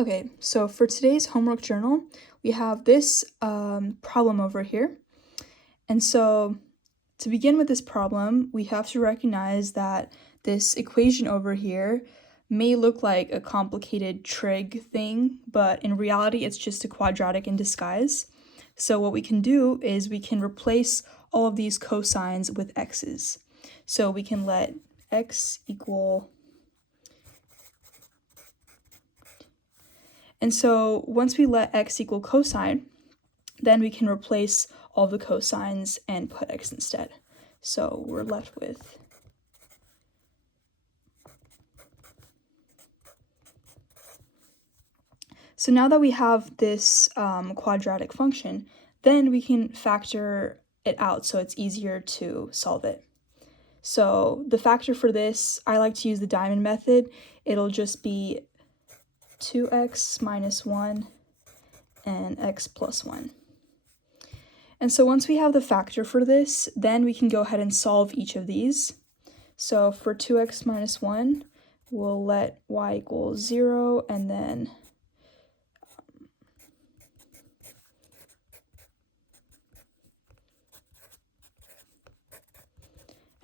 Okay, so for today's homework journal, we have this problem over here. And so to begin with this problem, we have to recognize that this equation over here may look like a complicated trig thing, but in reality, it's just a quadratic in disguise. So what we can do is we can replace all of these cosines with x's. So we can let x equal. And so once we let x equal cosine, then we can replace all the cosines and put x instead. So we're left with so now that we have this quadratic function, then we can factor it out so it's easier to solve it. So the factor for this, I like to use the diamond method. It'll just be 2x minus 1 and x plus 1. And so once we have the factor for this, then we can go ahead and solve each of these. So for 2x minus 1, we'll let y equal 0, and then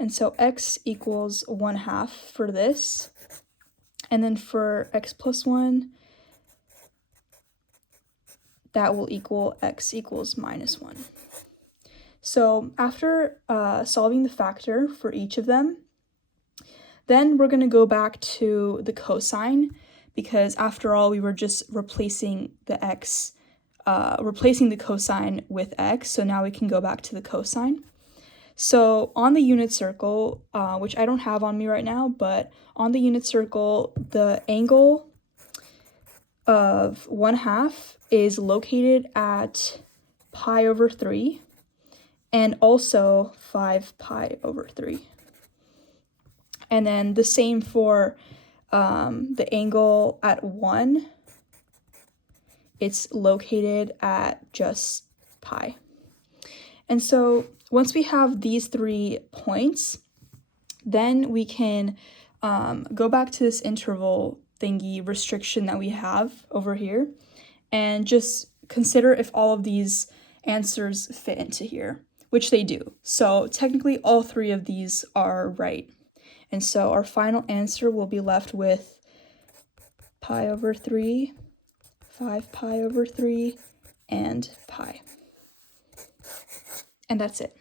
so x equals 1/2 for this. And then for x plus 1, that will equal x equals minus 1. So after solving the factor for each of them, then we're going to go back to the cosine, because after all, we were just replacing the cosine with x, so now we can go back to the cosine. So on the unit circle, which I don't have on me right now, but on the unit circle, the angle of 1/2 is located at pi over 3 and also 5 pi over 3. And then the same for the angle at 1, it's located at just pi. And so once we have these 3 points, then we can go back to this interval thingy restriction that we have over here and just consider if all of these answers fit into here, which they do. So technically all 3 of these are right. And so our final answer will be left with pi over 3, 5 pi over 3, and pi. And that's it.